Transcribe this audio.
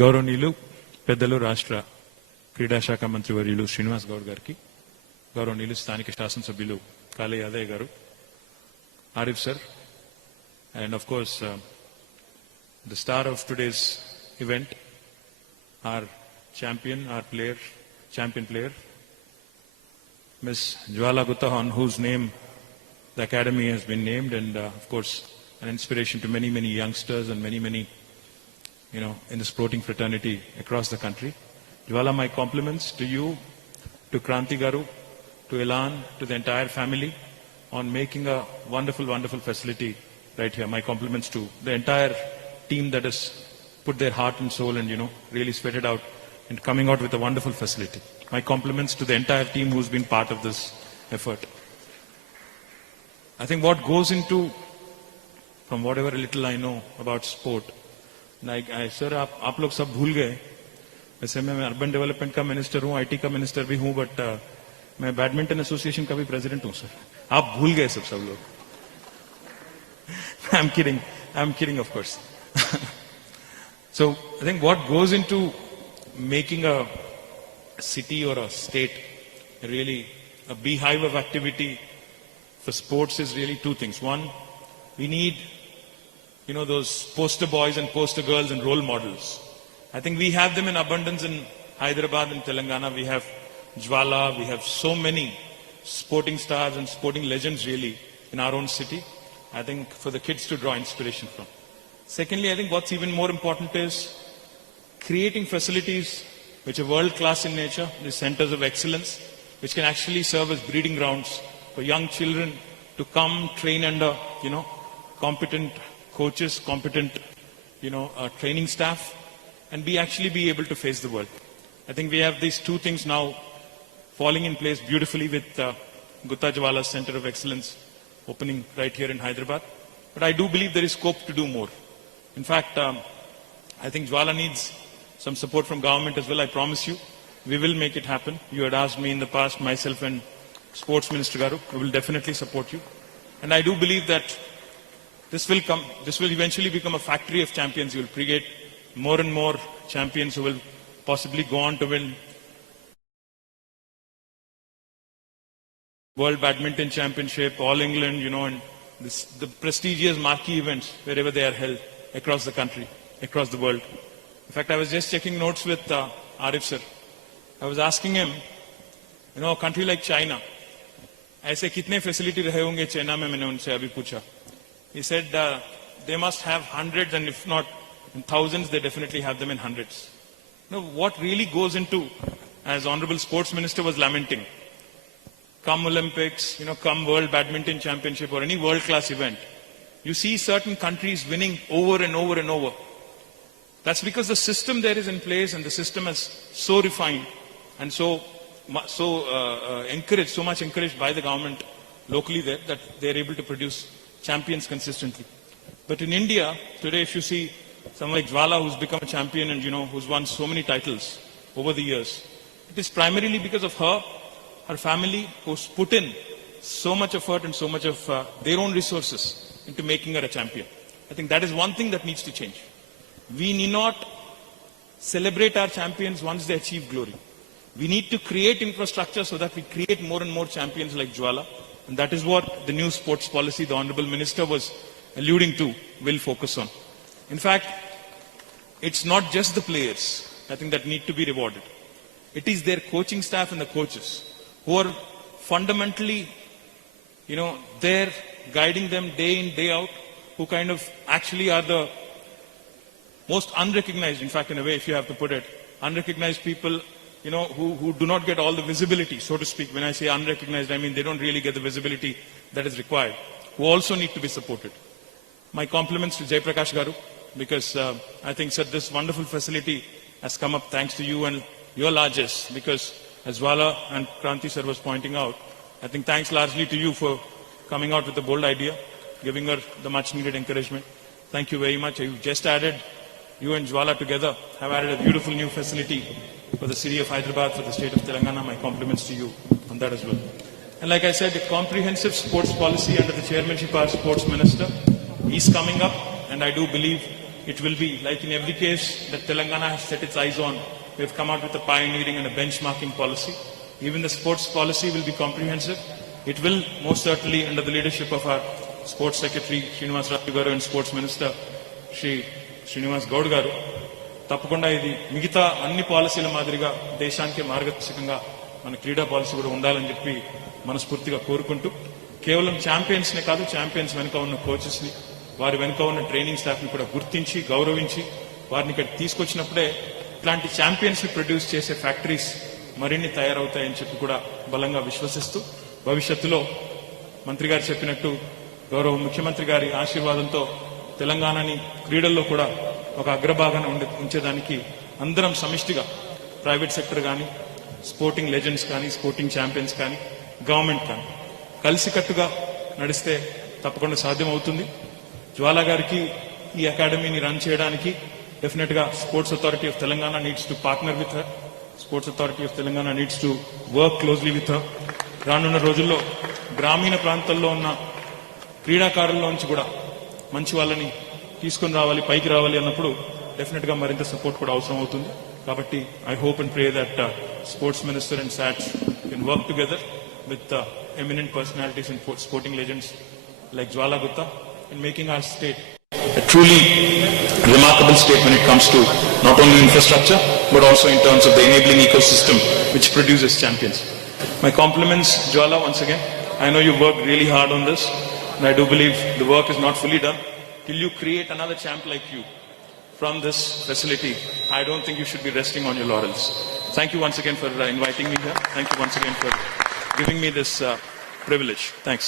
గౌరవనీయులు పెద్దలు రాష్ట్ర క్రీడా శాఖ మంత్రివర్యులు శ్రీనివాస్ గౌడ్ గారికి, గౌరవనీయులు స్థానిక శాసనసభ్యులు కాళే యాదయ్య గారు, Arif sir, and of course the star of today's event, our champion, our player, champion player, Ms. Jwala Gutta, on whose name the academy has been named, and of course an inspiration to many, many youngsters and many, in the sporting fraternity across the country. Jwala, my compliments to you, to Kranti Garu, to Elan, to the entire family on making a wonderful, wonderful facility right here. My compliments to the entire team that has put their heart and soul and, really sweated out and coming out with a wonderful facility. My compliments to the entire team who's been part of this effort. I think what goes into, from whatever little I know about sport, like sir, आप लोग सब भूल गए. वैसे मैं urban development का minister हूँ, IT का मिनिस्टर भी हूँ, बट मैं बैडमिंटन एसोसिएशन का भी प्रेसिडेंट हूँ सर. आप भूल गए सब लोग. I'm kidding of course. So I think what goes into making a city or a state really a beehive of activity for sports is really two things. One, we need those poster boys and poster girls and role models. I think we have them in abundance in Hyderabad and Telangana. We have Jwala, we have so many sporting stars and sporting legends really in our own city. I think for the kids to draw inspiration from. Secondly, I think what's even more important is creating facilities which are world class in nature, the centers of excellence, which can actually serve as breeding grounds for young children to come train under, competent coaches, competent, training staff, and actually be able to face the world. I think we have these two things now falling in place beautifully with Gutta Jwala's Center of Excellence opening right here in Hyderabad. But I do believe there is scope to do more. In fact, I think Jwala needs some support from government as well. I promise you, we will make it happen. You had asked me in the past, myself and Sports Minister Garu, we will definitely support you. And I do believe that this will eventually become a factory of champions. You will create more and more champions who will possibly go on to win World Badminton Championship, All England, and the prestigious marquee events wherever they are held across the country, across the world. In fact, I was just checking notes with Arif sir. I was asking him, a country like China, ऐसे कितने facility रहे होंगे China में, मैंने उनसे अभी पूछा. He said they must have hundreds, and if not in thousands, they definitely have them in hundreds. What really goes into, as Honorable Sports Minister was lamenting, come Olympics, come World Badminton Championship or any world-class event, you see certain countries winning over and over and over. That's because the system there is in place, and the system is so refined and so much encouraged by the government locally there, that they're able to produce champions consistently. But in India, today, if you see someone like Jwala, who's become a champion and, who's won so many titles over the years, it is primarily because of her family, who's put in so much effort and so much of their own resources into making her a champion. I think that is one thing that needs to change. We need not celebrate our champions once they achieve glory. We need to create infrastructure so that we create more and more champions like Jwala. And that is what the new sports policy the Honorable Minister was alluding to will focus on. In fact, it's not just the players, I think, that need to be rewarded. It is their coaching staff and the coaches who are fundamentally, there guiding them day in, day out, who kind of actually are the most unrecognized, in fact, in a way, if you have to put it, unrecognized people, who do not get all the visibility, so to speak. When I say unrecognized, I mean they don't really get the visibility that is required, who also need to be supported. My compliments to Jai Prakash Garu, because I think, sir, this wonderful facility has come up thanks to you and your largesse, because as Jwala and Kranti sir was pointing out, I think thanks largely to you for coming out with a bold idea, giving her the much needed encouragement. Thank you very much. You and Jwala together have added a beautiful new facility for the city of Hyderabad, for the state of Telangana. My compliments to you on that as well. And like I said, a comprehensive sports policy under the chairmanship of our sports minister is coming up, and I do believe it will be like in every case that Telangana has set its eyes on. We have come out with a pioneering and a benchmarking policy. Even the sports policy will be comprehensive. It will most certainly, under the leadership of our Sports Secretary Srinivas Raju garu and Sports Minister Shri Srinivas Gaud garu, తప్పకుండా ఇది మిగతా అన్ని పాలసీల మాదిరిగా దేశానికి మార్గదర్శకంగా మన క్రీడా పాలసీ కూడా ఉండాలని చెప్పి మనస్ఫూర్తిగా కోరుకుంటూ, కేవలం ఛాంపియన్స్ నే కాదు, ఛాంపియన్స్ వెనుక ఉన్న కోచెస్ ని, వారి వెనుక ఉన్న ట్రైనింగ్ స్టాఫ్ ని కూడా గుర్తించి గౌరవించి వారిని ఇక్కడ తీసుకొచ్చినప్పుడే ఇట్లాంటి ఛాంపియన్స్ ని ప్రొడ్యూస్ చేసే ఫ్యాక్టరీస్ మరిన్ని తయారవుతాయని చెప్పి కూడా బలంగా విశ్వసిస్తూ, భవిష్యత్తులో మంత్రి గారు చెప్పినట్టు గౌరవ ముఖ్యమంత్రి గారి ఆశీర్వాదంతో తెలంగాణని క్రీడల్లో కూడా ఒక అగ్రభాగాన ఉంచేదానికి అందరం సమిష్టిగా, ప్రైవేట్ సెక్టర్ కానీ, స్పోర్టింగ్ లెజెండ్స్ కానీ, స్పోర్టింగ్ ఛాంపియన్స్ కానీ, గవర్నమెంట్ కానీ కలిసికట్టుగా నడిస్తే తప్పకుండా సాధ్యం అవుతుంది. జ్వాలా గారికి ఈ అకాడమీని రన్ చేయడానికి డెఫినెట్ గా sports authority of Telangana needs to partner with her. Sports authority of Telangana needs to work closely with her. రానున్న రోజుల్లో గ్రామీణ ప్రాంతాల్లో ఉన్న క్రీడాకారుల్లోంచి కూడా మంచి వాళ్ళని తీసుకుని రావాలి, పైకి రావాలి అన్నప్పుడు డెఫినెట్ గా మరింత సపోర్ట్ కూడా అవసరం అవుతుంది. కాబట్టి I hope and pray that sports minister and SATS can work together with eminent personalities and sporting legends like Jwala Gutta in making our state a truly remarkable state when it comes to not only infrastructure but also in terms of the enabling ecosystem which produces champions. My compliments, Jwala, once again. I know you worked really hard on this, and I do believe the work is not fully done. Till you create another champ like you from this facility, I don't think you should be resting on your laurels. Thank you once again for inviting me here. Thank you once again for giving me this privilege. Thanks.